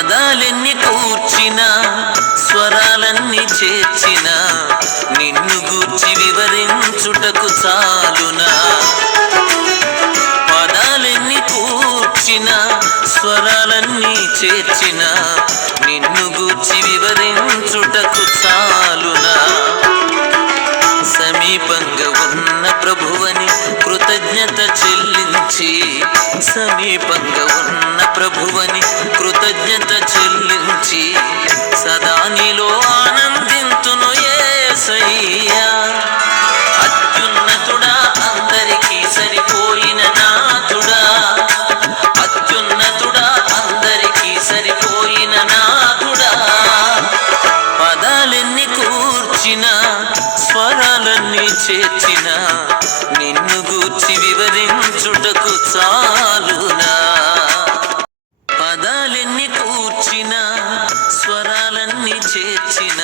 పదాలెన్ని కూర్చిన స్వరాలన్నీ చేర్చిన నిన్ను గూర్చి వివరించుటకు చాలునా. పదాలెన్ని కూర్చిన స్వరాలన్నీ చేర్చిన నిన్ను గూర్చి వివరించుటకు చాలునా. సమీపంగా ఉన్న ప్రభువని కృతజ్ఞత చెల్లించి, సమీపంగా ఉన్న ప్రభువని కృతజ్ఞత చెల్లించి సదా నీలో ఆనందింతును యేసయ్యా. అత్యున్నతుడా, అందరికీ సరిపోయిన నాథుడా, అత్యున్నతుడా, అందరికీ సరిపోయిన నాథుడా. పదాలెన్ని కూర్చిన స్వరాలన్నీ చేర్చిన నిన్ను గూర్చి వివరించుటకు చాలునా. పదాలెన్ని కూర్చిన స్వరాలన్నీ చేర్చిన